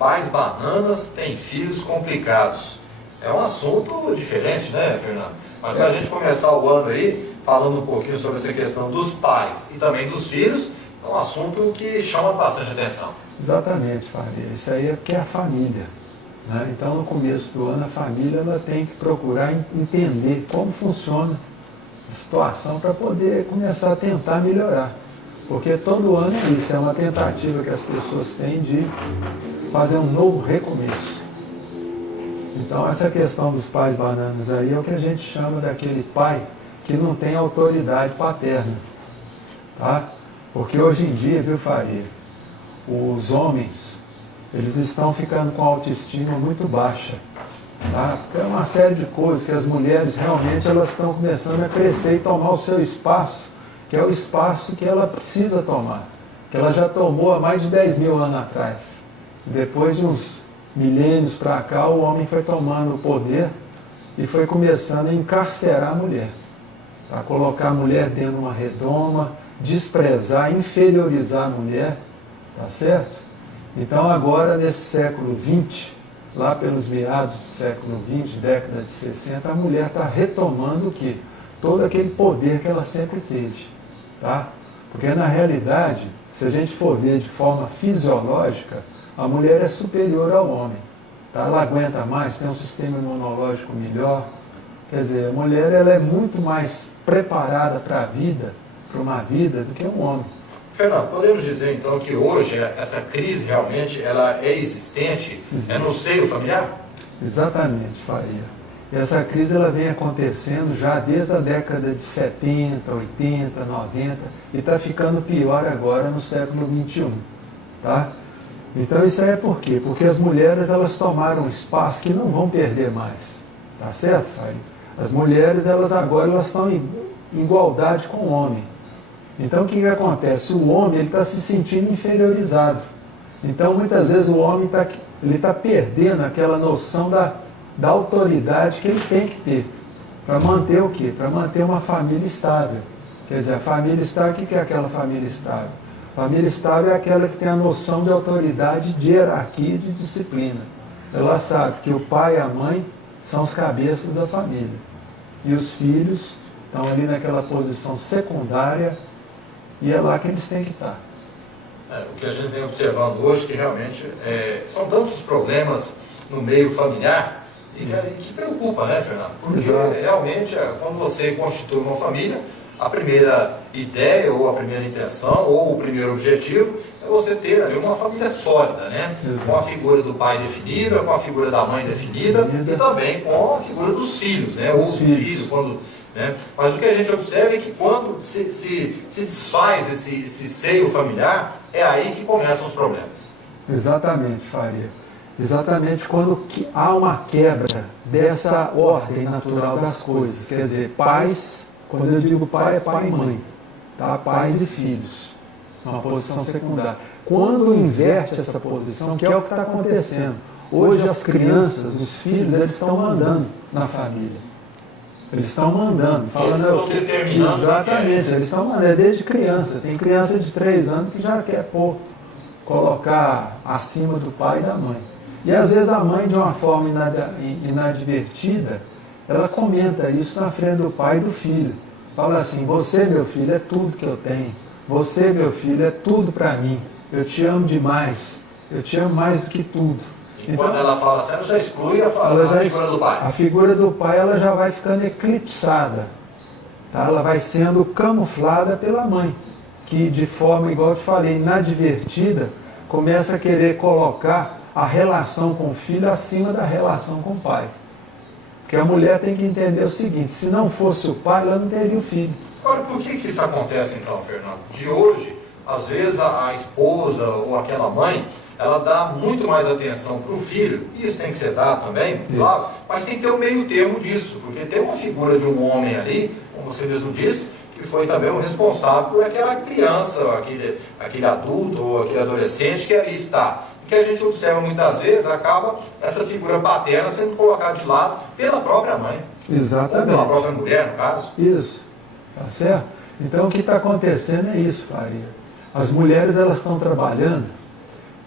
pais bananas têm filhos complicados. É um assunto diferente, né, Fernando? Mas para a gente começar o ano aí, falando um pouquinho sobre essa questão dos pais e também dos filhos, é um assunto que chama bastante atenção. Exatamente, Faria. Isso aí é porque é a família. Né? Então, no começo do ano, a família ela tem que procurar entender como funciona a situação para poder começar a tentar melhorar. Porque todo ano é isso, é uma tentativa que as pessoas têm de fazer um novo recomeço. Então, essa questão dos pais bananas aí é o que a gente chama daquele pai que não tem autoridade paterna. Tá? Porque hoje em dia, viu, Faria, os homens, eles estão ficando com a autoestima muito baixa. Tá? Porque é uma série de coisas que as mulheres realmente elas estão começando a crescer e tomar o seu espaço, que é o espaço que ela precisa tomar, que ela já tomou há mais de 10 mil anos atrás. Depois de uns milênios para cá, o homem foi tomando o poder e foi começando a encarcerar a mulher, para colocar a mulher dentro de uma redoma, desprezar, inferiorizar a mulher, tá certo? Então agora, nesse século XX, lá pelos meados do século XX, década de 60, a mulher está retomando o quê? Todo aquele poder que ela sempre teve, tá? Porque na realidade, se a gente for ver de forma fisiológica, a mulher é superior ao homem, tá? Ela aguenta mais, tem um sistema imunológico melhor, quer dizer, a mulher ela é muito mais preparada para a vida, para uma vida, do que um homem. Fernando, podemos dizer então que hoje essa crise realmente ela é existente no seio familiar? Exatamente, Faria. E essa crise ela vem acontecendo já desde a década de 70, 80, 90 e está ficando pior agora no século XXI. Tá? Então isso aí é por quê? Porque as mulheres elas tomaram espaço que não vão perder mais. Tá certo, Faria? As mulheres elas agora elas estão em igualdade com o homem. Então o que acontece? O homem ele está se sentindo inferiorizado. Então muitas vezes o homem está perdendo aquela noção da autoridade que ele tem que ter para manter o quê? Para manter uma família estável. Quer dizer, a família estável, o que é aquela família estável? A família estável é aquela que tem a noção de autoridade, de hierarquia e de disciplina. Ela sabe que o pai e a mãe são os cabeças da família. E os filhos estão ali naquela posição secundária e é lá que eles têm que estar. O que a gente vem observando hoje que realmente são tantos os problemas no meio familiar e que preocupa, né, Fernando? Porque realmente quando você constitui uma família, a primeira ideia ou a primeira intenção ou o primeiro objetivo é você ter ali uma família sólida, né? Com a figura do pai definida, com a figura da mãe definida e também com a figura dos filhos, né? Ou do filho, quando... Né? Mas o que a gente observa é que quando se desfaz esse seio familiar, é aí que começam os problemas. Exatamente, Faria. Exatamente quando há uma quebra dessa ordem natural das coisas. Quer dizer, pais, quando eu digo pai, é pai e mãe. Tá? Pais e filhos. Uma posição secundária. Quando inverte essa posição, que é o que está acontecendo. Hoje as crianças, os filhos, eles estão mandando na família. Eles estão mandando, falando. Eles estão determinando. Exatamente, eles estão mandando, desde criança. Tem criança de 3 anos que já quer colocar acima do pai e da mãe. E às vezes a mãe, de uma forma inadvertida, ela comenta isso na frente do pai e do filho. Fala assim: você, meu filho, é tudo que eu tenho. Você, meu filho, é tudo para mim. Eu te amo demais. Eu te amo mais do que tudo. E quando ela fala assim, ela já exclui a figura do pai. A figura do pai ela já vai ficando eclipsada. Tá? Ela vai sendo camuflada pela mãe, que de forma, igual eu te falei, inadvertida, começa a querer colocar a relação com o filho acima da relação com o pai. Porque a mulher tem que entender o seguinte: se não fosse o pai, ela não teria o filho. Agora, por que isso acontece então, Fernando? De hoje, às vezes a esposa ou aquela mãe, ela dá muito mais atenção para o filho, e isso tem que ser dado também, claro, mas tem que ter o meio termo disso, porque tem uma figura de um homem ali, como você mesmo disse, que foi também o responsável por aquela criança, aquele adulto ou aquele adolescente que ali está. O que a gente observa muitas vezes, acaba essa figura paterna sendo colocada de lado pela própria mãe. Exatamente. Ou pela própria mulher, no caso. Isso, tá certo? Então o que está acontecendo é isso, Faria. As mulheres elas estão trabalhando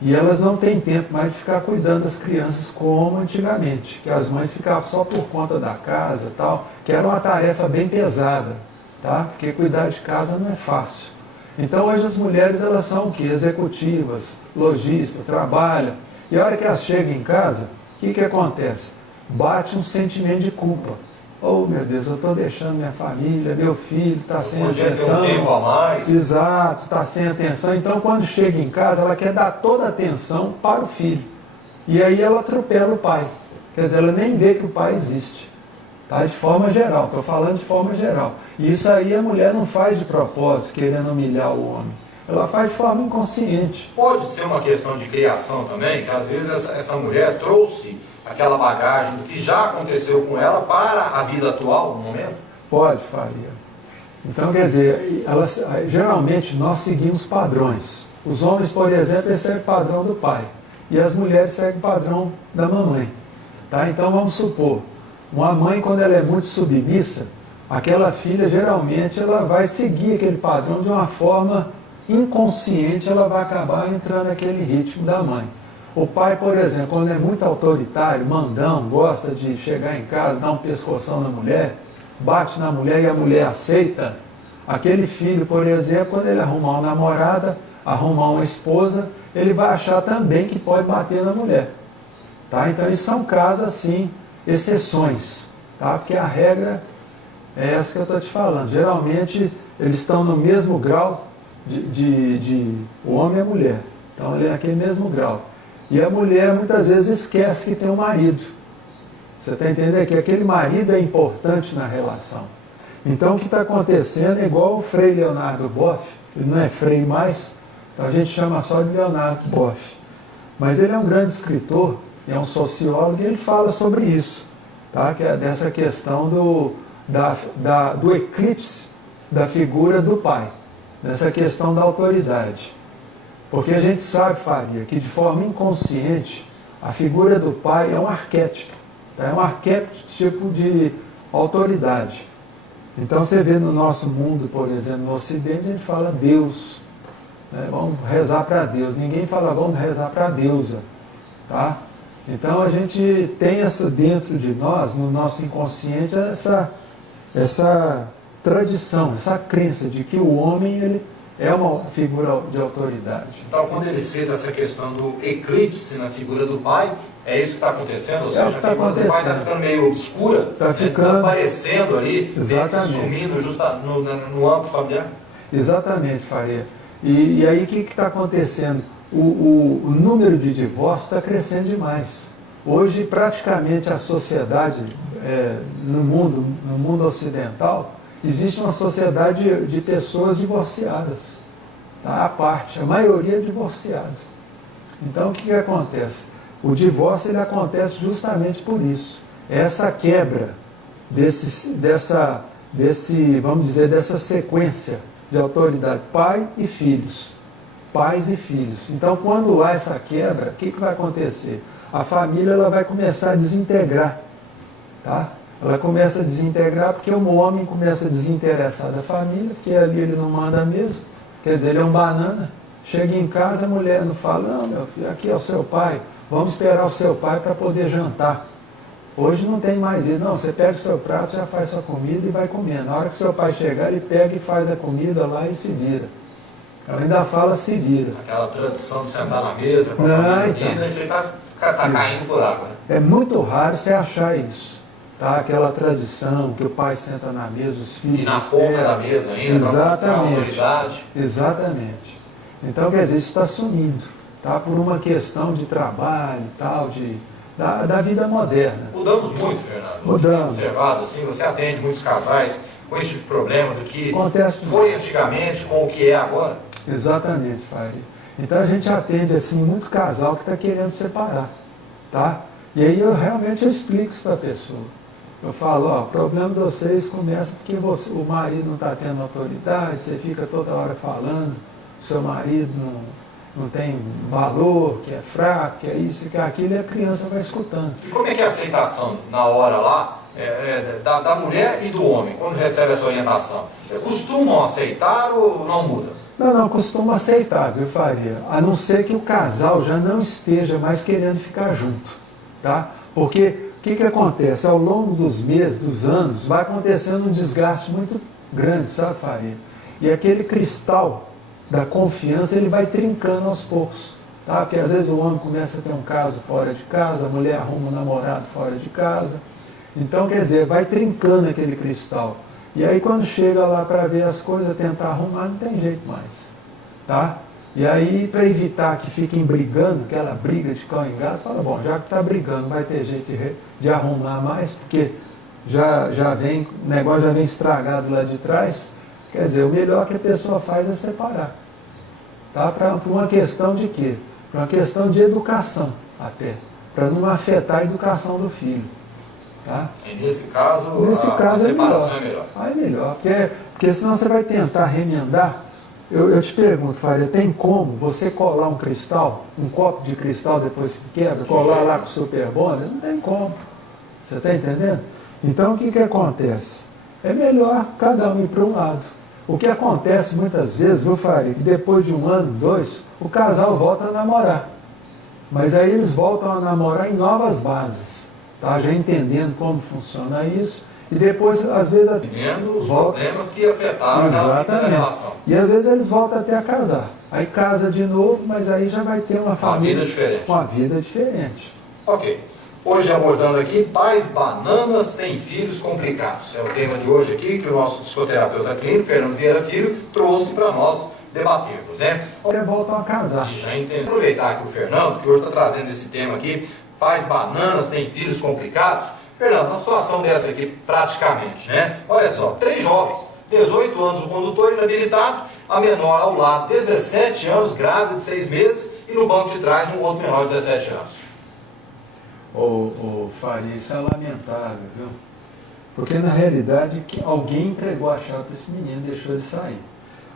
E elas não têm tempo mais de ficar cuidando das crianças como antigamente, que as mães ficavam só por conta da casa e tal, que era uma tarefa bem pesada, tá? Porque cuidar de casa não é fácil. Então hoje as mulheres elas são o quê? Executivas, lojistas, trabalham. E a hora que elas chegam em casa, o que acontece? Bate um sentimento de culpa. Oh, meu Deus, eu estou deixando minha família, meu filho está sem atenção. Ter um tempo a mais. Exato, está sem atenção. Então, quando chega em casa, ela quer dar toda a atenção para o filho. E aí ela atropela o pai. Quer dizer, ela nem vê que o pai existe. Tá? De forma geral, estou falando de forma geral. E isso aí a mulher não faz de propósito, querendo humilhar o homem. Ela faz de forma inconsciente. Pode ser uma questão de criação também, que às vezes essa mulher trouxe aquela bagagem do que já aconteceu com ela para a vida atual, no momento? Pode, Faria. Então, quer dizer, geralmente nós seguimos padrões. Os homens, por exemplo, eles seguem o padrão do pai. E as mulheres seguem o padrão da mamãe. Tá? Então, vamos supor, uma mãe, quando ela é muito submissa, aquela filha, geralmente, ela vai seguir aquele padrão de uma forma inconsciente, ela vai acabar entrando naquele ritmo da mãe. O pai, por exemplo, quando é muito autoritário, mandão, gosta de chegar em casa, dar um pescoção na mulher, bate na mulher e a mulher aceita, aquele filho, por exemplo, quando ele arrumar uma namorada, arrumar uma esposa, ele vai achar também que pode bater na mulher. Tá? Então, isso são casos, assim, exceções, tá? Porque a regra é essa que eu estou te falando. Geralmente, eles estão no mesmo grau de o homem e a mulher. Então, ele é naquele mesmo grau. E a mulher, muitas vezes, esquece que tem um marido. Você está entendendo que aquele marido é importante na relação. Então, o que está acontecendo é igual o Frei Leonardo Boff, ele não é Frei mais, então a gente chama só de Leonardo Boff. Mas ele é um grande escritor, é um sociólogo, e ele fala sobre isso, tá? Que é dessa questão do eclipse da figura do pai, dessa questão da autoridade. Porque a gente sabe, Faria, que de forma inconsciente, a figura do pai é um arquétipo. Tá? É um arquétipo de autoridade. Então você vê no nosso mundo, por exemplo, no Ocidente, a gente fala Deus. Né? Vamos rezar para Deus. Ninguém fala vamos rezar para a deusa. Tá? Então a gente tem essa dentro de nós, no nosso inconsciente, essa tradição, essa crença de que o homem ele é uma figura de autoridade. Então, quando ele cita essa questão do eclipse na figura do pai, é isso que está acontecendo? Ou seja, a figura do pai está ficando meio obscura, desaparecendo ali, sumindo no âmbito familiar? Exatamente, Faria. E aí o que está acontecendo? O número de divórcios está crescendo demais. Hoje, praticamente, a sociedade, no mundo ocidental, existe uma sociedade de pessoas divorciadas, tá? A maioria é divorciada. Então, o que acontece? O divórcio ele acontece justamente por isso. Essa quebra vamos dizer, dessa sequência de autoridade, pai e filhos, pais e filhos. Então, quando há essa quebra, o que vai acontecer? A família ela vai começar a desintegrar, tá? Ela começa a desintegrar porque o homem começa a desinteressar da família, porque ali ele não manda mesmo, quer dizer, ele é um banana. Chega em casa, a mulher não fala, não, meu filho, aqui é o seu pai, vamos esperar o seu pai para poder jantar. Hoje não tem mais isso, não, você pega o seu prato, já faz sua comida e vai comendo. Na hora que o seu pai chegar, ele pega e faz a comida lá e se vira. Ela ainda fala se vira. Aquela tradição de sentar na mesa com a família unida, isso aí está caindo por água, né? É muito raro você achar isso. Tá? Aquela tradição que o pai senta na mesa, os filhos... E na ponta da mesa ainda, para mostrar a autoridade. Exatamente. Então, quer dizer, isso está sumindo. Tá? Por uma questão de trabalho e tal, da vida moderna. Mudamos muito, Fernando. Mudamos. Observado, assim, você atende muitos casais com esse tipo de problema do que Acontece foi antigamente com o que é agora? Exatamente, Faria. Então a gente atende assim muito casal que está querendo separar. Tá? E aí eu realmente explico isso para a pessoa. Eu falo, ó, o problema de vocês começa porque o marido não está tendo autoridade, você fica toda hora falando, seu marido não tem valor, que é fraco, que é isso, que é aquilo, e a criança vai escutando. E como é que é a aceitação na hora lá, da mulher e do homem, quando recebe essa orientação? Costumam aceitar ou não muda? Não, costuma aceitar, viu, Faria? A não ser que o casal já não esteja mais querendo ficar junto, tá? Porque o que acontece? Ao longo dos meses, dos anos, vai acontecendo um desgaste muito grande, sabe, Faria? E aquele cristal da confiança, ele vai trincando aos poucos, tá? Porque às vezes o homem começa a ter um caso fora de casa, a mulher arruma um namorado fora de casa. Então, quer dizer, vai trincando aquele cristal. E aí quando chega lá para ver as coisas, tentar arrumar, não tem jeito mais, tá? E aí, para evitar que fiquem brigando, aquela briga de cão e gato, fala, bom, já que está brigando, vai ter jeito de arrumar mais, porque já vem, o negócio já vem estragado lá de trás. Quer dizer, o melhor que a pessoa faz é separar, tá? Para uma questão de quê? Para uma questão de educação, até, para não afetar a educação do filho. Tá? E nesse caso, a separação é melhor. É melhor, porque senão você vai tentar remendar. Eu te pergunto, Faria, tem como você colar um cristal, um copo de cristal depois que quebra, colar lá com o Super Bonder? Não tem como. Você está entendendo? Então o que acontece? É melhor cada um ir para um lado. O que acontece muitas vezes, viu, Faria, que depois de 1 ano, 2, o casal volta a namorar. Mas aí eles voltam a namorar em novas bases. Tá, já entendendo como funciona isso, e depois, às vezes... Entendendo os problemas que afetaram a relação. E às vezes eles voltam até a casar. Aí casa de novo, mas aí já vai ter uma família... Uma vida diferente. Uma vida diferente. Ok. Hoje abordando aqui, pais bananas têm filhos complicados. É o tema de hoje aqui, que o nosso psicoterapeuta clínico, Fernando Vieira Filho, trouxe para nós debatermos, né? Até voltam a casar. E já entendo. Aproveitar aqui o Fernando, que hoje está trazendo esse tema aqui, pais bananas têm filhos complicados. Fernando, uma situação dessa aqui praticamente, né? Olha só, 3 jovens, 18 anos o condutor inabilitado, a menor ao lado, 17 anos, grávida de 6 meses, e no banco de trás um outro menor de 17 anos. Faria, isso é lamentável, viu? Porque na realidade alguém entregou a chave para esse menino e deixou ele sair.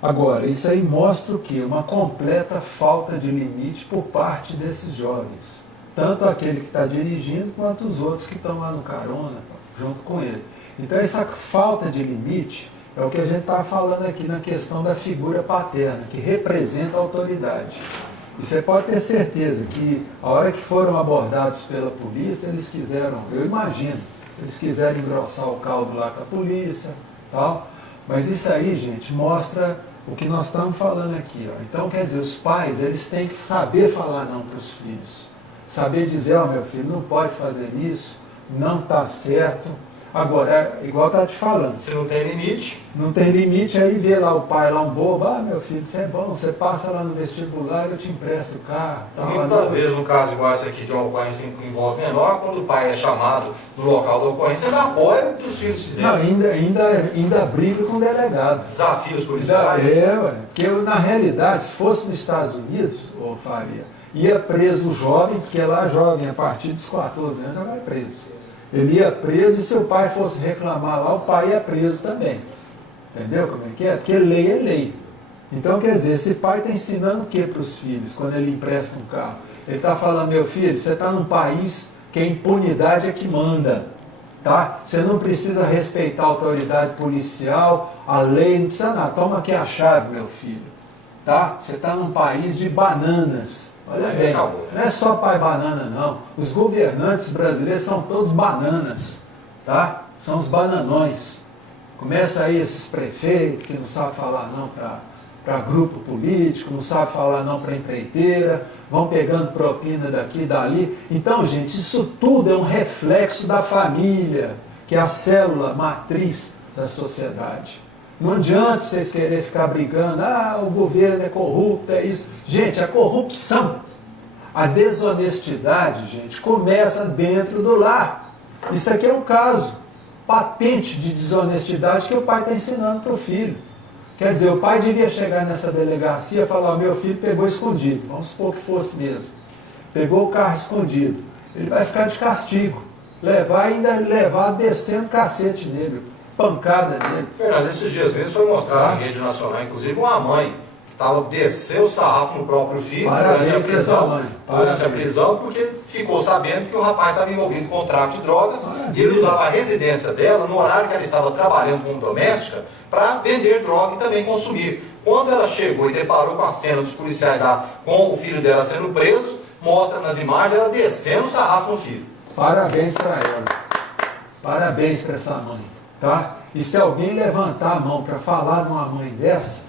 Agora, isso aí mostra o quê? Uma completa falta de limite por parte desses jovens. Tanto aquele que está dirigindo, quanto os outros que estão lá no carona, junto com ele. Então, essa falta de limite é o que a gente está falando aqui na questão da figura paterna, que representa a autoridade. E você pode ter certeza que, a hora que foram abordados pela polícia, eles quiseram, eu imagino, eles quiseram engrossar o caldo lá com a polícia, tal. Mas isso aí, gente, mostra o que nós estamos falando aqui. Ó. Então, quer dizer, os pais, eles têm que saber falar não para os filhos. Saber dizer, ó, meu filho, não pode fazer isso, não está certo. Agora, é igual está te falando. Se não tem limite. Não tem limite, aí vê lá o pai, lá um bobo, ah, meu filho, isso é bom, você passa lá no vestibular, eu te empresto o carro. Tá, muitas vezes, no caso igual esse aqui de uma ocorrência que envolve menor, quando o pai é chamado no local da ocorrência, ele apoia o que os filhos fizeram. Não, ainda briga com o delegado. Desafios policiais. Porque na realidade, se fosse nos Estados Unidos, Faria, ia preso o jovem, porque lá jovem, a partir dos 14 anos, já vai preso. Ele ia preso e se o pai fosse reclamar lá, o pai ia preso também. Entendeu como é que é? Porque lei é lei. Então, quer dizer, esse pai está ensinando o que para os filhos, quando ele empresta um carro? Ele está falando, meu filho, você está num país que a impunidade é que manda. Tá? Você não precisa respeitar a autoridade policial, a lei, não precisa nada. Toma aqui a chave, meu filho. Tá? Você está num país de bananas. Olha bem, não é só pai banana, não. Os governantes brasileiros são todos bananas, tá? São os bananões. Começa aí esses prefeitos que não sabem falar não para grupo político, não sabem falar não para empreiteira, vão pegando propina daqui e dali. Então, gente, isso tudo é um reflexo da família, que é a célula matriz da sociedade. Não adianta vocês quererem ficar brigando, o governo é corrupto, é isso. Gente, a corrupção, a desonestidade, gente, começa dentro do lar. Isso aqui é um caso patente de desonestidade que o pai está ensinando para o filho. Quer dizer, o pai devia chegar nessa delegacia e falar, meu filho pegou escondido, vamos supor que fosse mesmo. Pegou o carro escondido. Ele vai ficar de castigo. Levar descendo cacete nele. Pancada nele. Fernando, esses dias mesmo foi mostrado em rede nacional, inclusive uma mãe que desceu o sarrafo no próprio filho durante a prisão, porque ficou sabendo que o rapaz estava envolvido com o tráfico de drogas e ele usava a residência dela no horário que ela estava trabalhando como doméstica para vender droga e também consumir. Quando ela chegou e deparou com a cena dos policiais lá, com o filho dela sendo preso, mostra nas imagens ela descendo o sarrafo no filho. Parabéns para ela. Parabéns para essa mãe, tá? E se alguém levantar a mão para falar numa mãe dessa,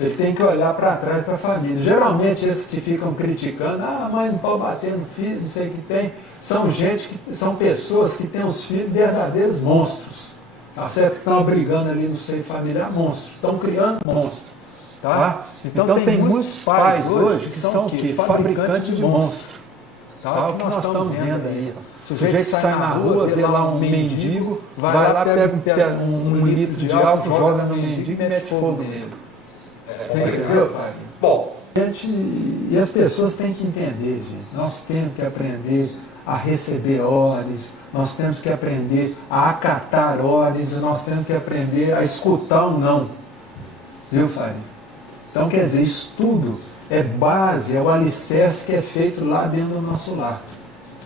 ele tem que olhar para trás para a família. Geralmente esses que ficam criticando, a mãe não pode bater no filho, não sei o que tem, são pessoas que têm os filhos verdadeiros monstros. Tá certo? Que estão brigando ali no seio familiar, monstros. Estão criando monstros. Tá? Então tem muitos pais hoje que são o quê? Fabricantes de monstros. Tá? O que nós estamos vendo aí. O sujeito sai na rua, vê lá um mendigo, vai lá, pega um litro de álcool, joga no mendigo e mete fogo nele. Você entendeu, pai? Bom. E as pessoas têm que entender, gente. Nós temos que aprender a receber ordens, nós temos que aprender a acatar ordens, nós temos que aprender a escutar um não. Viu, Farinha? Então, quer dizer, isso tudo é base, é o alicerce que é feito lá dentro do nosso lar.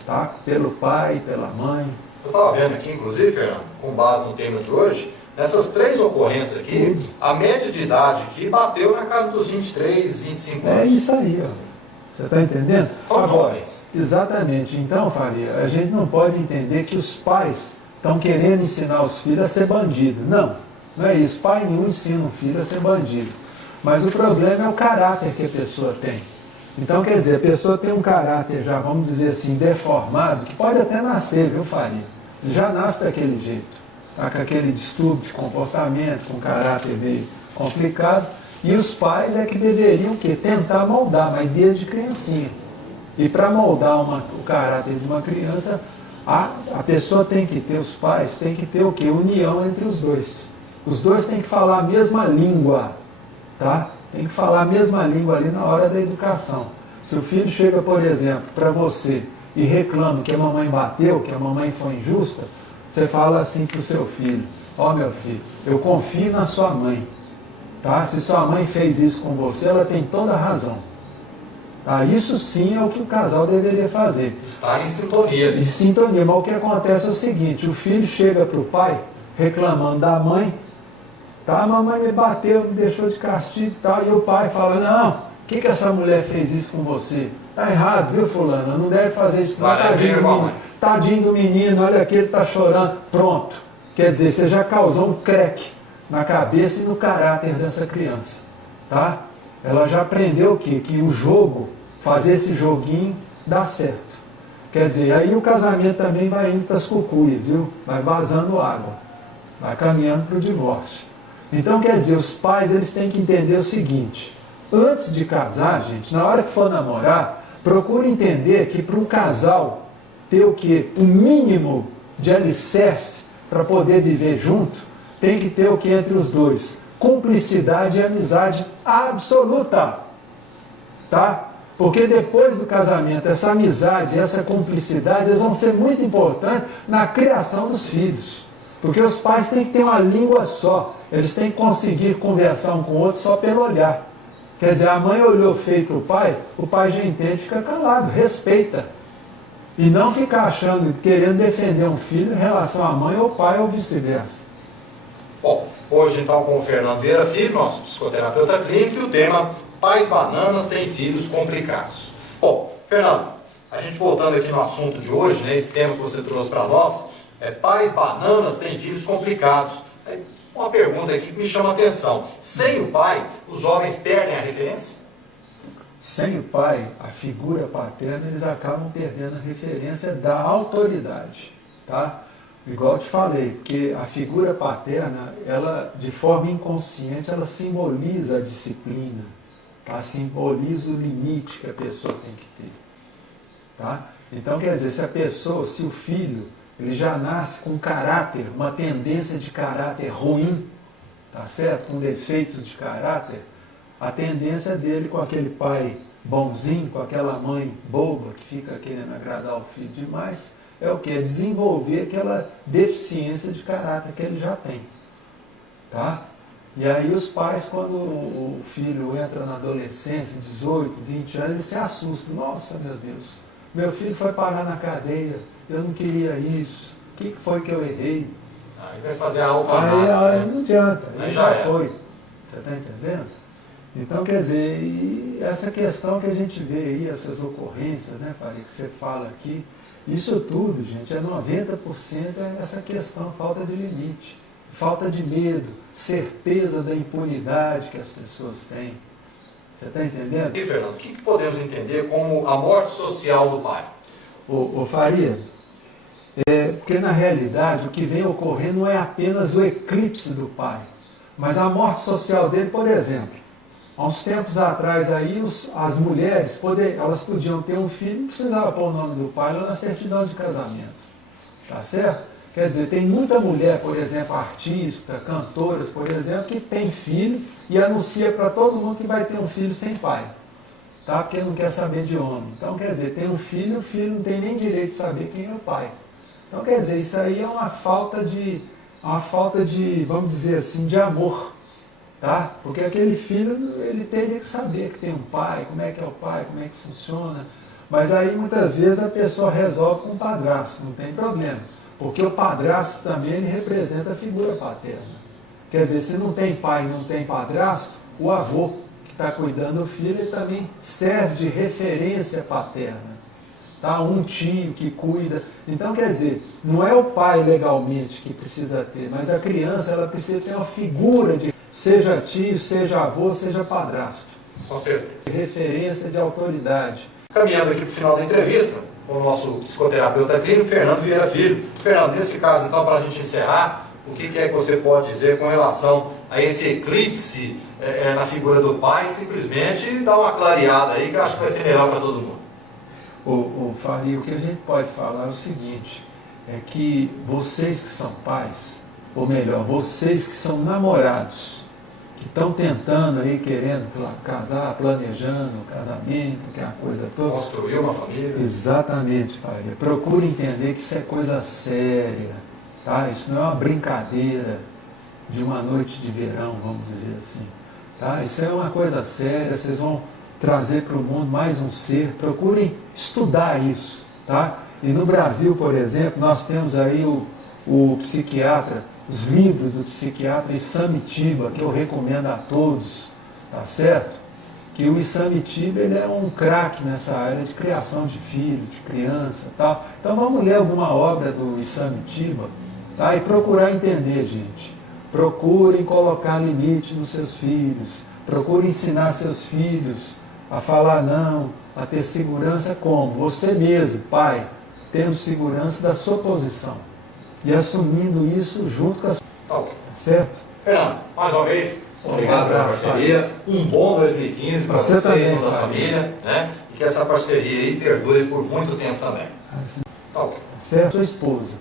Tá? Pelo pai, pela mãe. Eu estava vendo aqui, inclusive, Fernando, com base no tema de hoje, nessas 3 ocorrências aqui, a média de idade aqui bateu na casa dos 23, 25 anos. É isso aí, ó. Você está entendendo? São jovens. Exatamente. Então, Faria, a gente não pode entender que os pais estão querendo ensinar os filhos a ser bandido. Não, não é isso. Pai nenhum ensina um filho a ser bandido. Mas o problema é o caráter que a pessoa tem. Então, quer dizer, a pessoa tem um caráter já, vamos dizer assim, deformado, que pode até nascer, viu, Faria? Já nasce daquele jeito, tá? Com aquele distúrbio de comportamento, com caráter meio complicado. E os pais é que deveriam o quê? Tentar moldar, mas desde criancinha. E para moldar o caráter de uma criança, a pessoa tem que ter, os pais têm que ter o quê? União entre os dois. Os dois têm que falar a mesma língua, tá? Tem que falar a mesma língua ali na hora da educação. Se o filho chega, por exemplo, para você e reclama que a mamãe bateu, que a mamãe foi injusta, você fala assim para o seu filho: ó, meu filho, eu confio na sua mãe. Tá? Se sua mãe fez isso com você, ela tem toda a razão. Tá? Isso sim é o que o casal deveria fazer. Está em sintonia. Em sintonia. Mas o que acontece é o seguinte: o filho chega para o pai reclamando da mãe, tá? A mamãe me bateu, me deixou de castigo e tal. E o pai fala: não, por que essa mulher fez isso com você? Tá errado, viu, fulano? Não deve fazer isso não. Tadinho do menino, olha aqui, ele está chorando. Pronto. Quer dizer, você já causou um creque na cabeça e no caráter dessa criança, tá? Ela já aprendeu o quê? Que o jogo, fazer esse joguinho, dá certo. Quer dizer, aí o casamento também vai indo para as cucuias, viu? Vai vazando água, vai caminhando para o divórcio. Então, quer dizer, os pais, eles têm que entender o seguinte: antes de casar, gente, na hora que for namorar, procure entender que para um casal ter o quê? Um mínimo de alicerce para poder viver junto, tem que ter o que entre os dois? Cumplicidade e amizade absoluta. Tá? Porque depois do casamento, essa amizade, essa cumplicidade, eles vão ser muito importantes na criação dos filhos. Porque os pais têm que ter uma língua só. Eles têm que conseguir conversar um com o outro só pelo olhar. Quer dizer, a mãe olhou feio para o pai já entende, fica calado, respeita. E não ficar achando, querendo defender um filho em relação à mãe ou pai ou vice-versa. Bom, hoje então com o Fernando Vieira Filho, nosso psicoterapeuta clínico, e o tema: pais bananas têm filhos complicados. Bom, Fernando, a gente voltando aqui no assunto de hoje, né, esse tema que você trouxe para nós, pais bananas têm filhos complicados. Uma pergunta aqui que me chama a atenção: sem o pai, os jovens perdem a referência? Sem o pai, a figura paterna, eles acabam perdendo a referência da autoridade, tá? Igual eu te falei, porque a figura paterna, ela, de forma inconsciente, ela simboliza a disciplina, tá? Simboliza o limite que a pessoa tem que ter, tá? Então, quer dizer, se o filho, ele já nasce com um caráter, uma tendência de caráter ruim, tá certo? Com defeitos de caráter, a tendência dele com aquele pai bonzinho, com aquela mãe boba que fica querendo agradar o filho demais, é o que? É desenvolver aquela deficiência de caráter que ele já tem. Tá? E aí os pais, quando o filho entra na adolescência, 18, 20 anos, eles se assustam. Nossa, meu Deus, meu filho foi parar na cadeia, eu não queria isso, o que foi que eu errei? Aí vai fazer algo aí não adianta, aí já foi. Você está entendendo? Então, quer dizer, e essa questão que a gente vê aí, essas ocorrências, né, Faria, que você fala aqui, isso tudo, gente, é 90% é essa questão, falta de limite, falta de medo, certeza da impunidade que as pessoas têm. Você está entendendo? E, Fernando, o que podemos entender como a morte social do pai? Ô Faria, porque na realidade o que vem ocorrendo não é apenas o eclipse do pai, mas a morte social dele, por exemplo. Há uns tempos atrás aí, as mulheres, elas podiam ter um filho, não precisava pôr o nome do pai lá na certidão de casamento. Tá certo? Quer dizer, tem muita mulher, por exemplo, artista, cantoras, por exemplo, que tem filho e anuncia para todo mundo que vai ter um filho sem pai. Tá? Porque não quer saber de homem. Então, quer dizer, tem um filho, o filho não tem nem direito de saber quem é o pai. Então, quer dizer, isso aí é uma falta de, vamos dizer assim, de amor. Tá? Porque aquele filho, ele teria que saber que tem um pai, como é que é o pai, como é que funciona. Mas aí, muitas vezes, a pessoa resolve com o padrasto, não tem problema. Porque o padrasto também, ele representa a figura paterna. Quer dizer, se não tem pai e não tem padrasto, o avô, que está cuidando do filho, ele também serve de referência paterna. Tá? Um tio que cuida. Então, quer dizer, não é o pai legalmente que precisa ter, mas a criança, ela precisa ter uma figura de seja tio, seja avô, seja padrasto. Com certeza. Referência de autoridade. Caminhando aqui para o final da entrevista, com o nosso psicoterapeuta clínico, Fernando Vieira Filho. Fernando, nesse caso, então, para a gente encerrar, o que é que você pode dizer com relação a esse eclipse na figura do pai? Simplesmente dar uma clareada aí, que eu acho que vai ser melhor para todo mundo. Faria, o que a gente pode falar é o seguinte, é que vocês que são pais, ou melhor, vocês que são namorados, que estão tentando aí, querendo casar, planejando o casamento, que é a coisa toda. Construir uma família. Exatamente, Faria. Procure entender que isso é coisa séria, tá? Isso não é uma brincadeira de uma noite de verão, vamos dizer assim. Tá? Isso é uma coisa séria, vocês vão trazer para o mundo mais um ser. Procurem estudar isso, tá? E no Brasil, por exemplo, nós temos aí o psiquiatra, os livros do psiquiatra Isamitiba, que eu recomendo a todos, tá certo? Que o Isamitiba, ele é um craque nessa área de criação de filho, de criança e tal. Então vamos ler alguma obra do Isamitiba, tá? E procurar entender, gente. Procurem colocar limite nos seus filhos, procurem ensinar seus filhos a falar não, a ter segurança como? Você mesmo, pai, tendo segurança da sua posição e assumindo isso junto com a sua... Tá certo? Fernando, mais uma vez, obrigado pela parceria. Um bom 2015 para você e toda a família, né? E que essa parceria aí perdure por muito tempo também. Certo? Sua esposa.